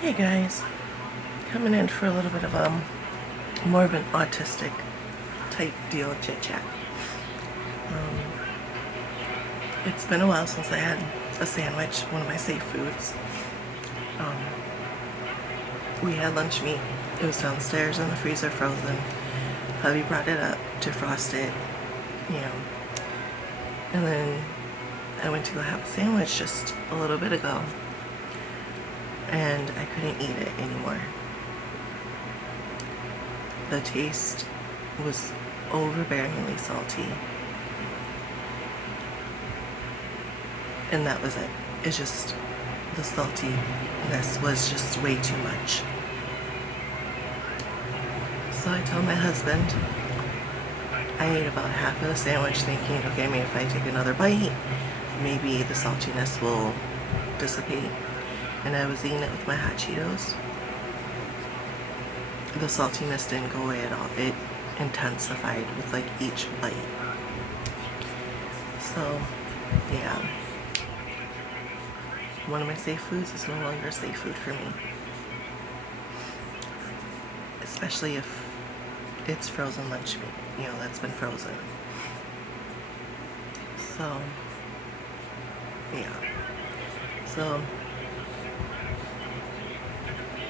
Hey guys, coming in for a little bit of more of an autistic type deal chit chat. It's been a while since I had a sandwich, one of my safe foods. We had lunch meat. It was downstairs in the freezer, frozen. Hubby brought it up to frost it, you know. And then I went to go have a sandwich just a little bit ago, and I couldn't eat it anymore. The taste was overbearingly salty. And that was it. It's just, the saltiness was just way too much. So I told my husband, I ate about half of the sandwich thinking, okay, maybe if I take another bite, maybe the saltiness will dissipate. And I was eating it with my hot Cheetos. The saltiness didn't go away at all. It intensified with like each bite. So, yeah. One of my safe foods is no longer safe food for me. Especially if it's frozen lunch meat, that's been frozen. So, yeah. So,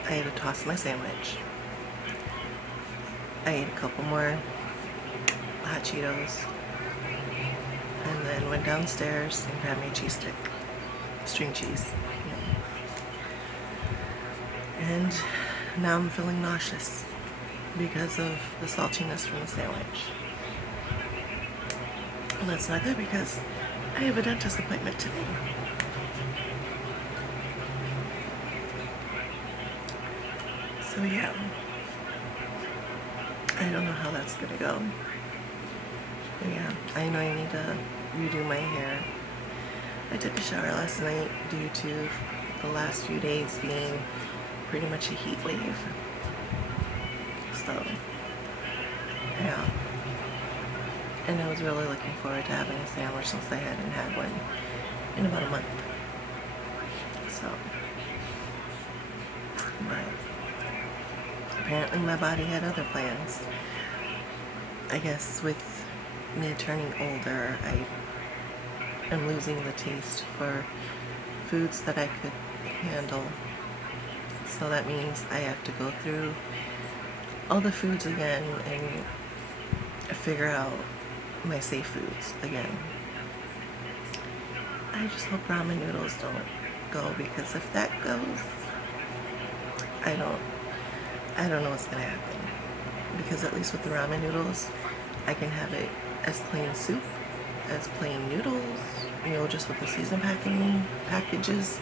I had to toss my sandwich. I ate a couple more hot Cheetos, and then went downstairs and grabbed me a cheese stick. String cheese. And now I'm feeling nauseous because of the saltiness from the sandwich. And that's not good because I have a dentist appointment today. So yeah, I don't know how that's gonna go. But yeah, I know I need to redo my hair. I took a shower last night due to the last few days being pretty much a heat wave. So, yeah. And I was really looking forward to having a sandwich since I hadn't had one in about a month. So, but apparently my body had other plans. I guess with me turning older, I'm losing the taste for foods that I could handle. So that means I have to go through all the foods again and figure out my safe foods again. I just hope ramen noodles don't go, because if that goes, I don't know what's gonna happen. Because at least with the ramen noodles, I can have it as plain soup, as plain noodles, just with the season packages,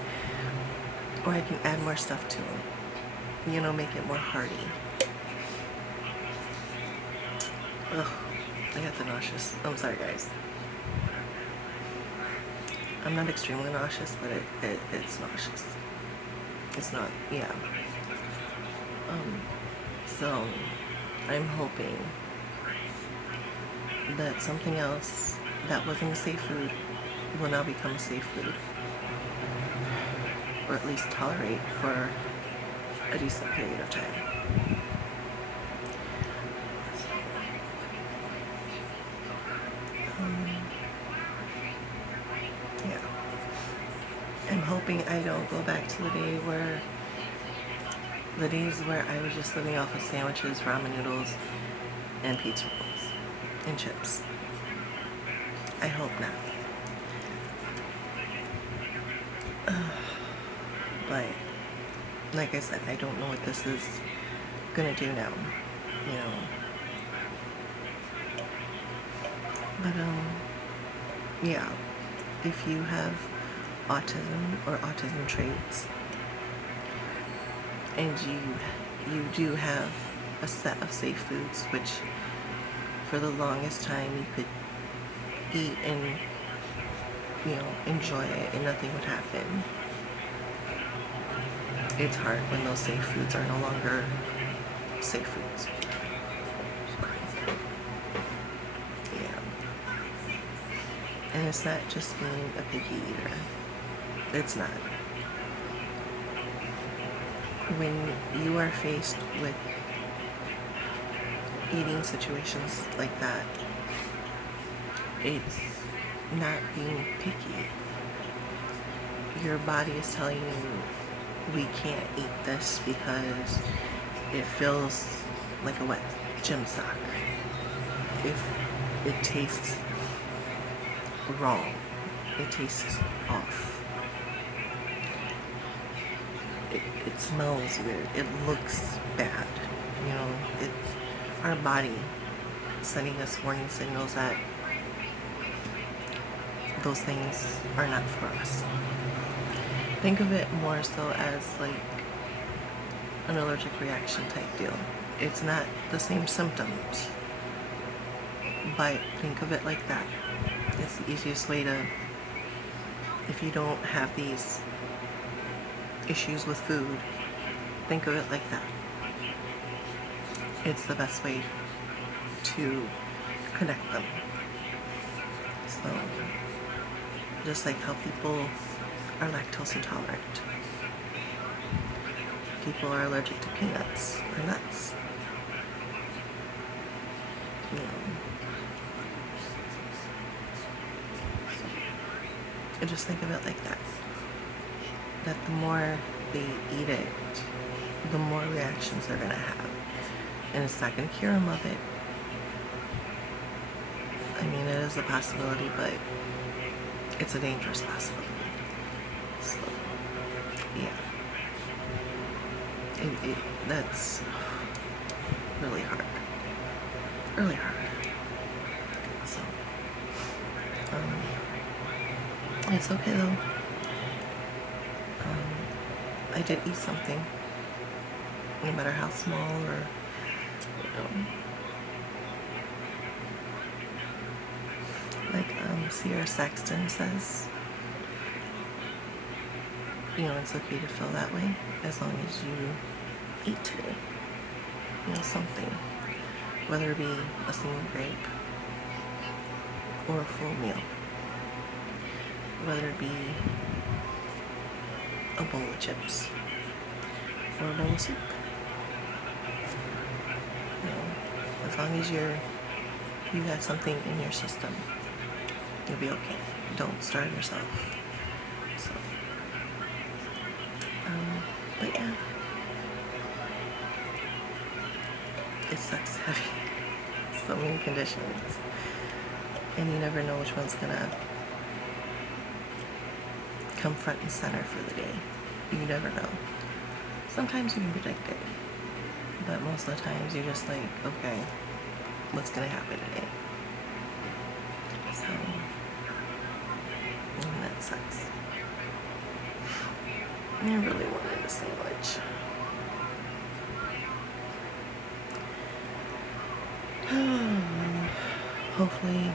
or I can add more stuff to them, make it more hearty. Ugh, I got the nauseous. I'm sorry guys. I'm not extremely nauseous, but it's nauseous. It's not, yeah. So I'm hoping that something else that wasn't a safe food will now become a safe food, or at least tolerate for a decent period of time. Yeah. I'm hoping I don't go back to the days where I was just living off of sandwiches, ramen noodles, and pizza rolls, and chips. I hope not. But, like I said, I don't know what this is gonna do now, But, yeah, if you have autism or autism traits, and you do have a set of safe foods, which for the longest time you could eat and enjoy it and nothing would happen. It's hard when those safe foods are no longer safe foods. Yeah. And it's not just being a picky eater. It's not. when you are faced with eating situations like that, it's not being picky. Your body is telling you, we can't eat this because it feels like a wet gym sock. If it tastes wrong, it tastes off, it smells weird, it looks bad, you know, it's our body sending us warning signals that those things are not for us. Think of it more so as like an allergic reaction type deal. It's not the same symptoms, but think of it like that. It's the easiest way to, if you don't have these issues with food, think of it like that. It's the best way to connect them. So, just like how people are lactose intolerant. People are allergic to peanuts or nuts. You know. So, just think of it like that. That the more they eat it, the more reactions they're going to have. And it's not going to cure them of it. I mean, it is a possibility, but it's a dangerous possibility. So, yeah. That's really hard. Really hard. So, it's okay though. I did eat something, no matter how small or, you know, like Sierra Saxton says, you know, it's okay to feel that way as long as you eat today. You know, something, whether it be a single grape or a full meal, whether it be a bowl of chips or a bowl of soup. You know, as long as you got something in your system, you'll be okay. Don't starve yourself. So, but yeah, it sucks having so many conditions, and you never know which one's gonna come front and center for the day. You never know. Sometimes you can predict it, but most of the times you're just like, okay, what's gonna happen today? So, and that sucks. I really wanted to say much. Hopefully,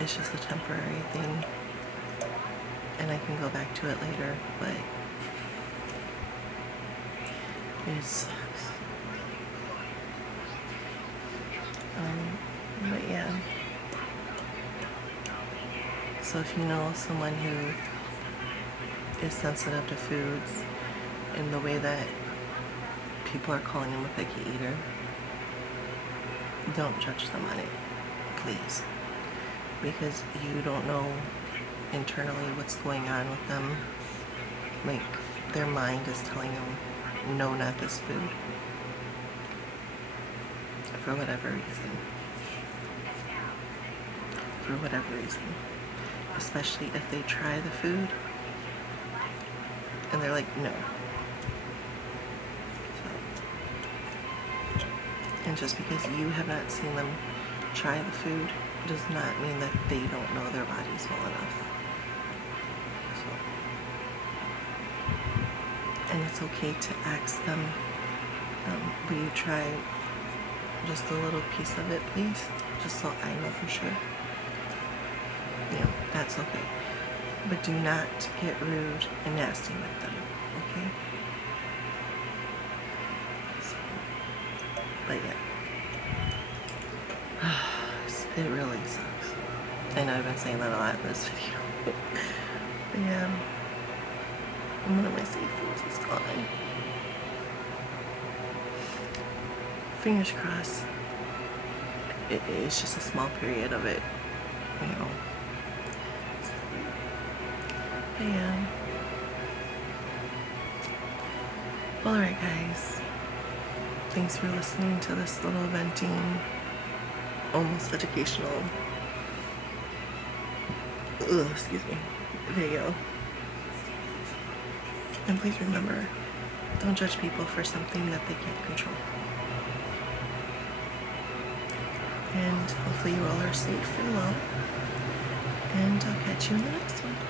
it's just a temporary thing, and I can go back to it later, but it sucks. But yeah. So if you know someone who is sensitive to foods in the way that people are calling them a picky eater, don't judge them on it, please. Because you don't know internally what's going on with them. Like, their mind is telling them, no, not this food. For whatever reason. For whatever reason. Especially if they try the food and they're like, no. So, and just because you have not seen them try the food does not mean that they don't know their bodies well enough. So, and it's okay to ask them, will you try just a little piece of it, please? Just so I know for sure. You know, that's okay. But do not get rude and nasty with them, okay? So, but yeah. It really sucks. I know I've been saying that a lot in this video. But yeah. And one of my safe foods is gone. Fingers crossed. It's just a small period of it, you know. But yeah. Well, alright guys. Thanks for listening to this little venting, almost educational, excuse me, video. And please remember, don't judge people for something that they can't control. And hopefully you all are safe and well. And I'll catch you in the next one.